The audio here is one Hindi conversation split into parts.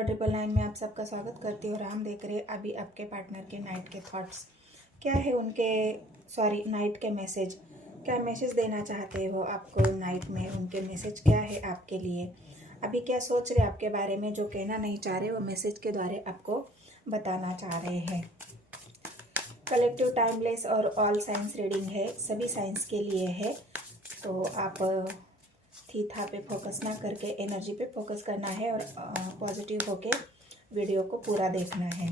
999 में आप सबका स्वागत करती हूँ और हम देख रहे हैं अभी आपके पार्टनर के नाइट के थॉट्स क्या है उनके नाइट के मैसेज। क्या मैसेज देना चाहते हो आपको नाइट में, उनके मैसेज क्या है आपके लिए, अभी क्या सोच रहे आपके बारे में, जो कहना नहीं चाह रहे वो मैसेज के द्वारा आपको बताना चाह रहे हैं। कलेक्टिव टाइमलेस और ऑल साइंस रीडिंग है, सभी साइंस के लिए है। तो आप थी था पे फोकस ना करके एनर्जी पे फोकस करना है और पॉजिटिव होके वीडियो को पूरा देखना है।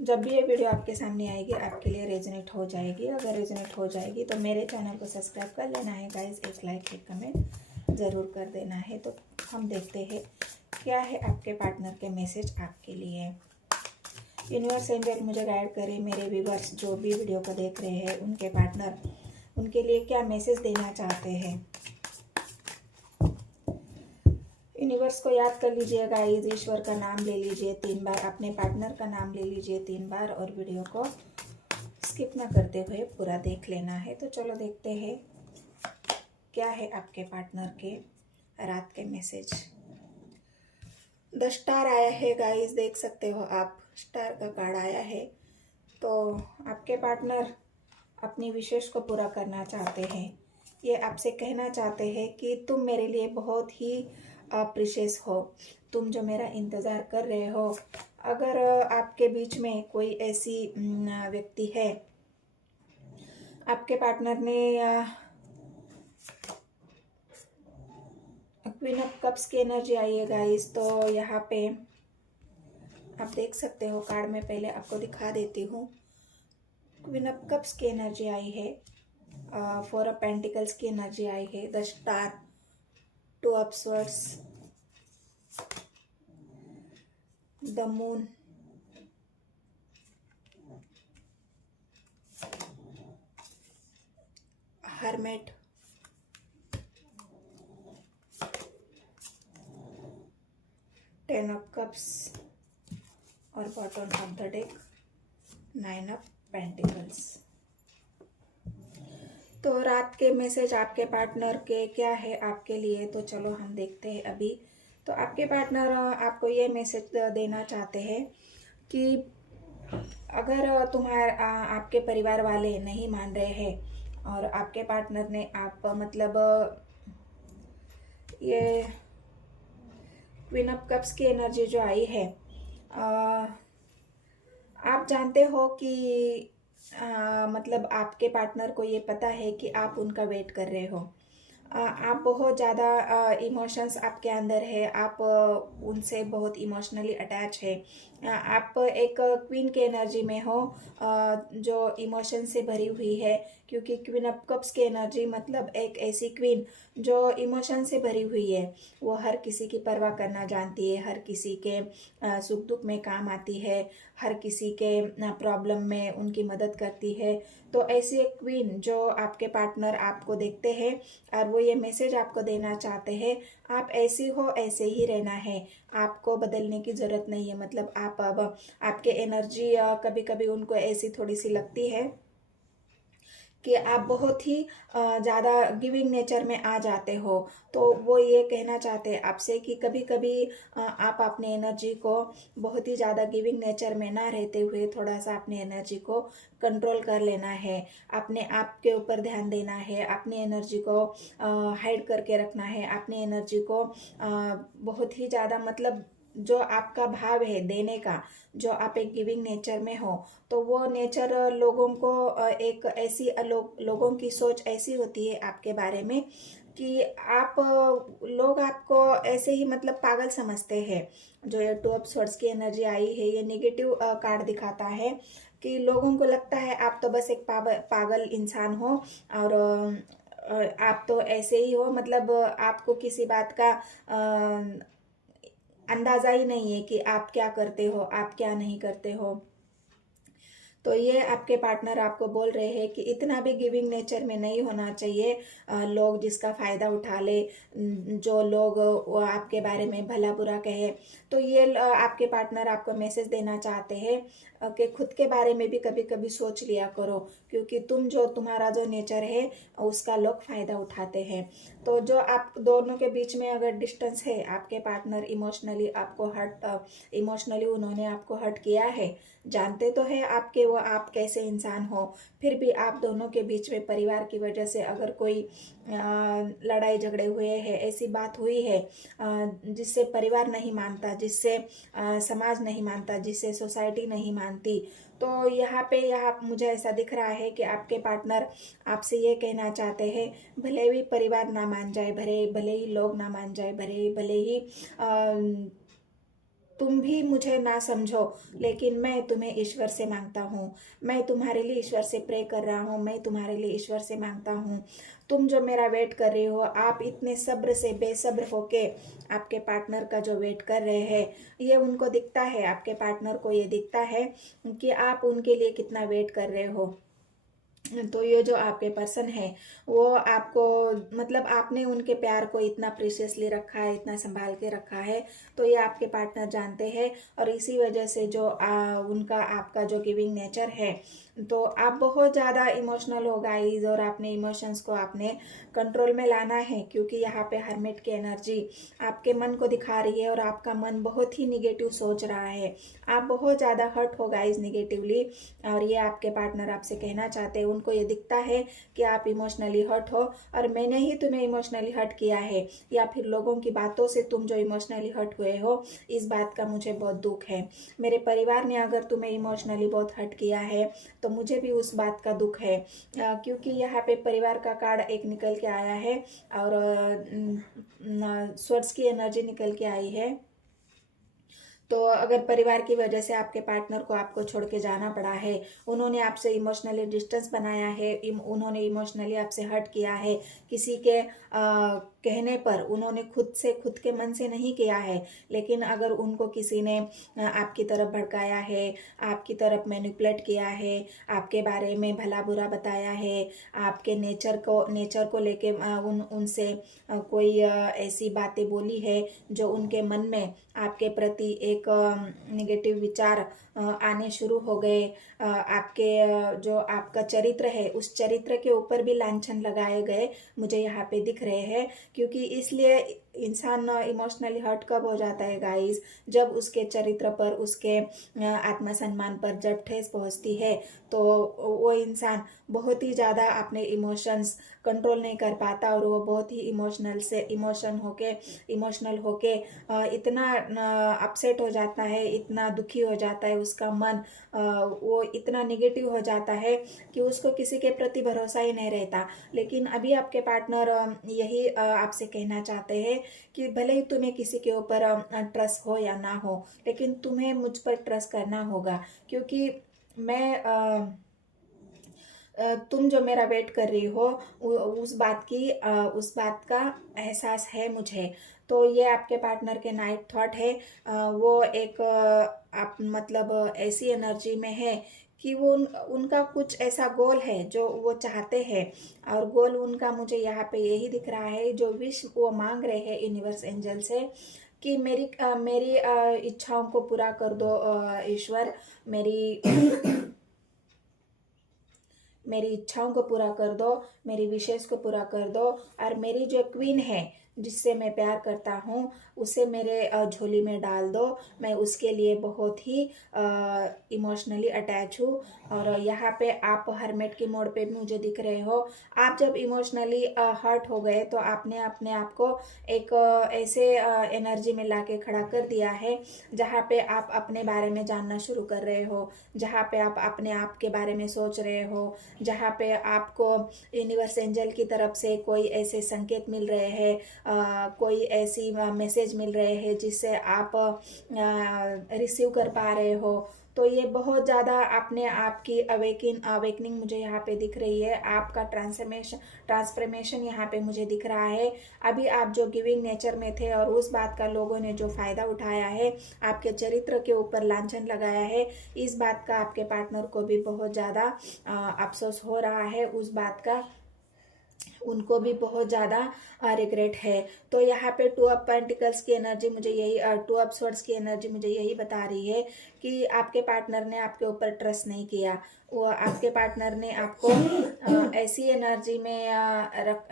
जब भी ये वीडियो आपके सामने आएगी आपके लिए रेजोनेट हो जाएगी। अगर रेजोनेट हो जाएगी तो मेरे चैनल को सब्सक्राइब कर लेना है गाइस, एक लाइक एक कमेंट ज़रूर कर देना है। तो हम देखते हैं क्या है आपके पार्टनर के मैसेज आपके लिए। यूनिवर्स एंजल मुझे गाइड करे, मेरे व्यूअर्स जो भी वीडियो को देख रहे हैं उनके पार्टनर उनके लिए क्या मैसेज देना चाहते हैं। यूनिवर्स को याद कर लीजिए गाइस, ईश्वर का नाम ले लीजिए 3 बार, अपने पार्टनर का नाम ले लीजिए 3 बार और वीडियो को स्किप ना करते हुए पूरा देख लेना है। तो चलो देखते हैं क्या है आपके पार्टनर के रात के मैसेज। द स्टार आया है गाइस, देख सकते हो आप, स्टार का कार्ड आया है। तो आपके पार्टनर अपनी विशेष को पूरा करना चाहते हैं। ये आपसे कहना चाहते हैं कि तुम मेरे लिए बहुत ही प्रीशियस हो, तुम जो मेरा इंतज़ार कर रहे हो। अगर आपके बीच में कोई ऐसी व्यक्ति है, आपके पार्टनर ने क्वीन ऑफ कप्स की एनर्जी आई है गाइस। तो यहाँ पे आप देख सकते हो कार्ड में, पहले आपको दिखा देती हूँ। क्वीन ऑफ कप्स की एनर्जी आई है, 4 ऑफ पेंटिकल्स की एनर्जी आई है, the star, 2 of swords, the moon, hermit, 10 of cups और bottom of the deck 9 of pentacles. तो रात के मैसेज आपके पार्टनर के क्या है आपके लिए, तो चलो हम देखते हैं अभी। तो आपके पार्टनर आपको ये मैसेज देना चाहते हैं कि अगर आपके परिवार वाले नहीं मान रहे हैं और आपके पार्टनर ने आप मतलब ये क्वीन ऑफ कप्स की एनर्जी जो आई है, आप जानते हो कि मतलब आपके पार्टनर को ये पता है कि आप उनका वेट कर रहे हो। आप बहुत ज़्यादा इमोशंस आपके अंदर है, आप उनसे बहुत इमोशनली अटैच है। आप एक क्वीन के एनर्जी में हो जो इमोशन से भरी हुई है, क्योंकि क्वीन ऑफ कप्स की एनर्जी मतलब एक ऐसी क्वीन जो इमोशन से भरी हुई है। वो हर किसी की परवाह करना जानती है, हर किसी के सुख दुख में काम आती है, हर किसी के प्रॉब्लम में उनकी मदद करती है। तो ऐसी एक क्वीन जो आपके पार्टनर आपको देखते हैं और वो ये मैसेज आपको देना चाहते हैं, आप ऐसी हो, ऐसे ही रहना है, आपको बदलने की ज़रूरत नहीं है। मतलब आप अब आपके एनर्जी कभी कभी उनको ऐसी थोड़ी सी लगती है कि आप बहुत ही ज़्यादा गिविंग नेचर में आ जाते हो। तो वो ये कहना चाहते हैं आपसे कि कभी कभी आप अपने एनर्जी को बहुत ही ज़्यादा गिविंग नेचर में ना रहते हुए थोड़ा सा अपनी एनर्जी को कंट्रोल कर लेना है, अपने आप के ऊपर ध्यान देना है, अपनी एनर्जी को हाइड करके रखना है, अपनी एनर्जी को बहुत ही ज़्यादा मतलब जो आपका भाव है देने का, जो आप एक गिविंग नेचर में हो, तो वो नेचर लोगों को एक ऐसी लोगों की सोच ऐसी होती है आपके बारे में कि आप लोग आपको ऐसे ही मतलब पागल समझते हैं। जो ये 2 ऑफ स्वर्ड्स की एनर्जी आई है, ये नेगेटिव कार्ड दिखाता है कि लोगों को लगता है आप तो बस एक पागल इंसान हो और आप तो ऐसे ही हो, मतलब आपको किसी बात का अंदाज़ा ही नहीं है कि आप क्या करते हो, आप क्या नहीं करते हो। तो ये आपके पार्टनर आपको बोल रहे हैं कि इतना भी गिविंग नेचर में नहीं होना चाहिए, लोग जिसका फ़ायदा उठा ले, जो लोग वो आपके बारे में भला बुरा कहे। तो ये आपके पार्टनर आपको मैसेज देना चाहते हैं कि खुद के बारे में भी कभी कभी सोच लिया करो, क्योंकि तुम्हारा जो नेचर है उसका लोग फायदा उठाते हैं। तो जो आप दोनों के बीच में अगर डिस्टेंस है, आपके पार्टनर इमोशनली आपको इमोशनली उन्होंने आपको हर्ट किया है, जानते तो है आपके वो आप कैसे इंसान हो, फिर भी आप दोनों के बीच में परिवार की वजह से अगर कोई लड़ाई झगड़े हुए हैं, ऐसी बात हुई है जिससे परिवार नहीं मानता, जिससे समाज नहीं मानता, जिससे सोसाइटी नहीं मानती, तो यहाँ मुझे ऐसा दिख रहा है कि आपके पार्टनर आपसे ये कहना चाहते हैं, भले ही परिवार ना मान जाए, भले भले ही लोग ना मान जाए, भले ही तुम भी मुझे ना समझो, लेकिन मैं तुम्हें ईश्वर से मांगता हूँ, मैं तुम्हारे लिए ईश्वर से प्रे कर रहा हूँ, मैं तुम्हारे लिए ईश्वर से मांगता हूँ। तुम जो मेरा वेट कर रहे हो, आप इतने सब्र से बेसब्र होके आपके पार्टनर का जो वेट कर रहे हैं, ये उनको दिखता है, आपके पार्टनर को ये दिखता है कि आप उनके लिए कितना वेट कर रहे हो। तो ये जो आपके पर्सन है वो आपको, मतलब आपने उनके प्यार को इतना प्रीशियसली रखा है, इतना संभाल के रखा है, तो ये आपके पार्टनर जानते हैं। और इसी वजह से जो उनका आपका जो गिविंग नेचर है, तो आप बहुत ज़्यादा इमोशनल हो गाइज, और अपने इमोशंस को आपने कंट्रोल में लाना है, क्योंकि यहाँ पे हर्मिट की एनर्जी आपके मन को दिखा रही है और आपका मन बहुत ही निगेटिव सोच रहा है, आप बहुत ज़्यादा हर्ट हो गाइज निगेटिवली। और ये आपके पार्टनर आपसे कहना चाहते हैं, उनको ये दिखता है कि आप इमोशनली हर्ट हो और मैंने ही तुम्हें इमोशनली हर्ट किया है, या फिर लोगों की बातों से तुम जो इमोशनली हर्ट हुए हो, इस बात का मुझे बहुत दुख है। मेरे परिवार ने अगर तुम्हें इमोशनली बहुत हर्ट किया है तो मुझे भी उस बात का दुख है, क्योंकि यहाँ पे परिवार का कार्ड एक निकल के आया है और स्वर्ड्स की एनर्जी निकल के आई है। तो अगर परिवार की वजह से आपके पार्टनर को आपको छोड़ के जाना पड़ा है, उन्होंने आपसे इमोशनली डिस्टेंस बनाया है, उन्होंने इमोशनली आपसे हर्ट किया है, किसी के कहने पर, उन्होंने खुद के मन से नहीं किया है, लेकिन अगर उनको किसी ने आपकी तरफ भड़काया है, आपकी तरफ मैनिपुलेट किया है, आपके बारे में भला बुरा बताया है, आपके नेचर को लेके उनसे कोई ऐसी बातें बोली है जो उनके मन में आपके प्रति एक नेगेटिव विचार आने शुरू हो गए, आपके जो आपका चरित्र है उस चरित्र के ऊपर भी लांछन लगाए गए, मुझे यहाँ पे दिख रहे हैं। क्योंकि इसलिए इंसान इमोशनली हर्ट कब हो जाता है गाइस, जब उसके चरित्र पर, उसके आत्मसम्मान पर जब ठेस पहुँचती है, तो वो इंसान बहुत ही ज़्यादा अपने इमोशंस कंट्रोल नहीं कर पाता और वो बहुत ही इमोशनल होके इतना अपसेट हो जाता है, इतना दुखी हो जाता है, उसका मन वो इतना नेगेटिव हो जाता है कि उसको किसी के प्रति भरोसा ही नहीं रहता। लेकिन अभी आपके पार्टनर यही आपसे कहना चाहते हैं कि भले ही तुम्हें किसी के ऊपर ट्रस्ट हो या ना हो, लेकिन तुम्हें मुझ पर ट्रस्ट करना होगा, क्योंकि मैं तुम जो मेरा वेट कर रही हो उस बात का एहसास है मुझे। तो ये आपके पार्टनर के नाइट थॉट है, वो एक आप मतलब ऐसी एनर्जी में है कि वो उनका कुछ ऐसा गोल है जो वो चाहते हैं, और गोल उनका मुझे यहाँ पे यही दिख रहा है, जो विश वो मांग रहे हैं यूनिवर्स एंजल से कि मेरी इच्छाओं को पूरा कर दो ईश्वर, मेरी मेरी इच्छाओं को पूरा कर दो, मेरी विशेष को पूरा कर दो, और मेरी जो क्वीन है जिससे मैं प्यार करता हूँ उसे मेरे झोली में डाल दो, मैं उसके लिए बहुत ही इमोशनली अटैच हूँ। और यहाँ पे आप हरमेट की मोड पे भी मुझे दिख रहे हो, आप जब इमोशनली हर्ट हो गए तो आपने अपने आप को एक ऐसे एनर्जी में लाके खड़ा कर दिया है जहाँ पे आप अपने बारे में जानना शुरू कर रहे हो, जहाँ पे आप अपने आप के बारे में सोच रहे हो, जहाँ पे आपको यूनिवर्स एंजल की तरफ से कोई ऐसे संकेत मिल रहे हैं, कोई ऐसी मैसेज मिल रहे हैं जिससे आप रिसीव कर पा रहे हो। तो ये बहुत ज़्यादा अपने आप की अवेकनिंग मुझे यहाँ पे दिख रही है, आपका ट्रांसफॉर्मेशन यहाँ पे मुझे दिख रहा है। अभी आप जो गिविंग नेचर में थे और उस बात का लोगों ने जो फ़ायदा उठाया है, आपके चरित्र के ऊपर लांछन लगाया है, इस बात का आपके पार्टनर को भी बहुत ज़्यादा अफसोस हो रहा है उस बात का। उनको भी बहुत ज़्यादा रिग्रेट है। तो यहाँ पे टू ऑफ पेंटिकल्स की एनर्जी मुझे यही, टू ऑफ स्वॉर्ड्स की एनर्जी मुझे यही बता रही है कि आपके पार्टनर ने आपके ऊपर ट्रस्ट नहीं किया। वो आपके पार्टनर ने आपको ऐसी एनर्जी में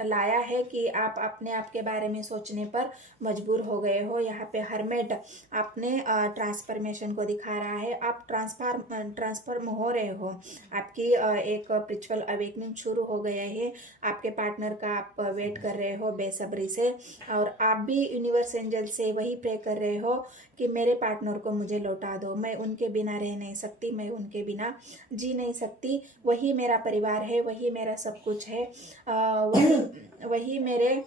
लाया है कि आप अपने आप के बारे में सोचने पर मजबूर हो गए हो। यहाँ पे हर्मेट आपने ट्रांसफॉर्मेशन को दिखा रहा है। आप ट्रांसफॉर्म हो रहे हो। आपकी एक स्पिरिचुअल अवेकनिंग शुरू हो गया है। आपके पार्टनर का आप वेट कर रहे हो बेसब्री से, और आप भी यूनिवर्स एंजल से वही प्रे कर रहे हो कि मेरे पार्टनर को मुझे लौटा दो। मैं उनके बिना रह नहीं सकती, मैं उनके बिना जी नहीं सकती। वही मेरा परिवार है, वही मेरा सब कुछ है। वही वही मेरे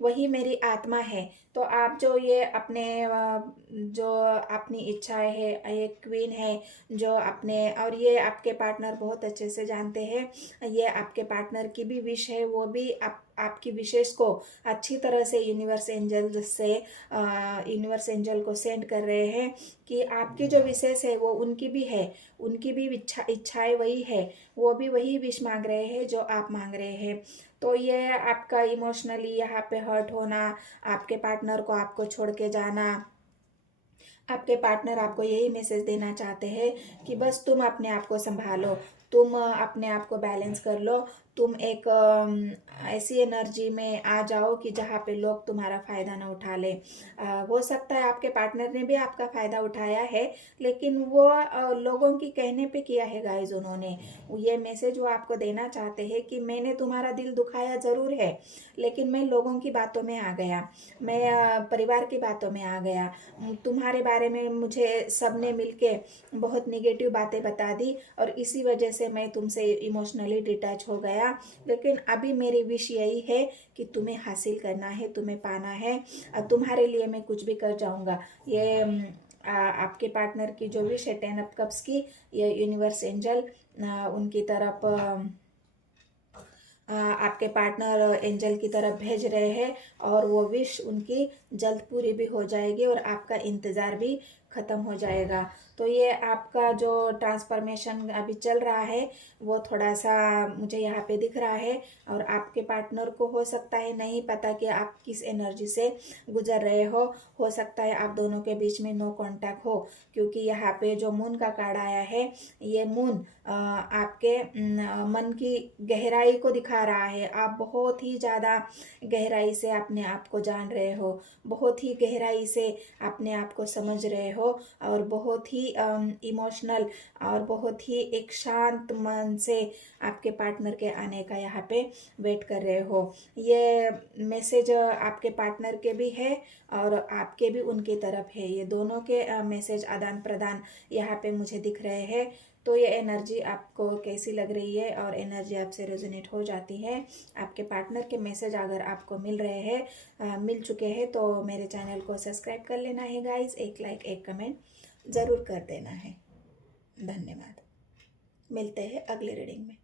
वही मेरी आत्मा है। तो आप जो ये अपने जो अपनी इच्छाएं है, ये क्वीन है जो अपने, और ये आपके पार्टनर बहुत अच्छे से जानते हैं। ये आपके पार्टनर की भी विश है, वो भी आपकी विशेष को अच्छी तरह से यूनिवर्स एंजल को सेंड कर रहे हैं कि आपकी जो विशेष है वो उनकी भी है। उनकी भी इच्छाएं वही है, वो भी वही विश मांग रहे हैं जो आप मांग रहे हैं। तो ये आपका इमोशनली यहाँ पे हर्ट होना, आपके पार्टनर को आपको छोड़ के जाना, आपके पार्टनर आपको यही मैसेज देना चाहते हैं कि बस तुम अपने आप को संभालो, तुम अपने आप को बैलेंस कर लो। तुम एक ऐसी एनर्जी में आ जाओ कि जहाँ पे लोग तुम्हारा फ़ायदा ना उठा ले। हो सकता है आपके पार्टनर ने भी आपका फ़ायदा उठाया है, लेकिन वो लोगों की कहने पे किया है गाइज। उन्होंने ये मैसेज वो आपको देना चाहते हैं कि मैंने तुम्हारा दिल दुखाया ज़रूर है, लेकिन मैं लोगों की बातों में आ गया, मैं परिवार की बातों में आ गया। तुम्हारे बारे में मुझे सबने मिलके बहुत निगेटिव बातें बता दी, और इसी वजह से मैं तुमसे इमोशनली डिटैच हो गया। लेकिन अभी मेरी विश यही है कि तुम्हें हासिल करना है, तुम्हें पाना है। तुम्हारे लिए मैं कुछ भी कर जाऊंगा। ये आपके पार्टनर की जो विश है 10 ऑफ कप्स की, ये यूनिवर्स एंजल उनकी तरफ आपके पार्टनर एंजल की तरफ भेज रहे हैं, और वो विश उनकी जल्द पूरी भी हो जाएगी और आपका इंतज़ार भी ख़त्म हो जाएगा। तो ये आपका जो ट्रांसफॉर्मेशन अभी चल रहा है वो थोड़ा सा मुझे यहाँ पे दिख रहा है, और आपके पार्टनर को हो सकता है नहीं पता कि आप किस एनर्जी से गुजर रहे हो सकता है आप दोनों के बीच में नो कांटेक्ट हो, क्योंकि यहाँ पे जो मून का कार्ड आया है, ये मून आपके मन की गहराई को दिखा रहा है। आप बहुत ही ज़्यादा गहराई से अपने आप को जान रहे हो, बहुत ही गहराई से अपने आप को समझ रहे हो, और बहुत ही इमोशनल और बहुत ही एक शांत मन से आपके पार्टनर के आने का यहाँ पे वेट कर रहे हो। ये मैसेज आपके पार्टनर के भी है और आपके भी उनकी तरफ है। ये दोनों के मैसेज आदान प्रदान यहाँ पे मुझे दिख रहे हैं। तो ये एनर्जी आपको कैसी लग रही है, और एनर्जी आपसे रेजोनेट हो जाती है, आपके पार्टनर के मैसेज अगर आपको मिल रहे हैं, मिल चुके हैं, तो मेरे चैनल को सब्सक्राइब कर लेना है गाइस। एक लाइक, एक कमेंट ज़रूर कर देना है। धन्यवाद। मिलते हैं अगली रीडिंग में।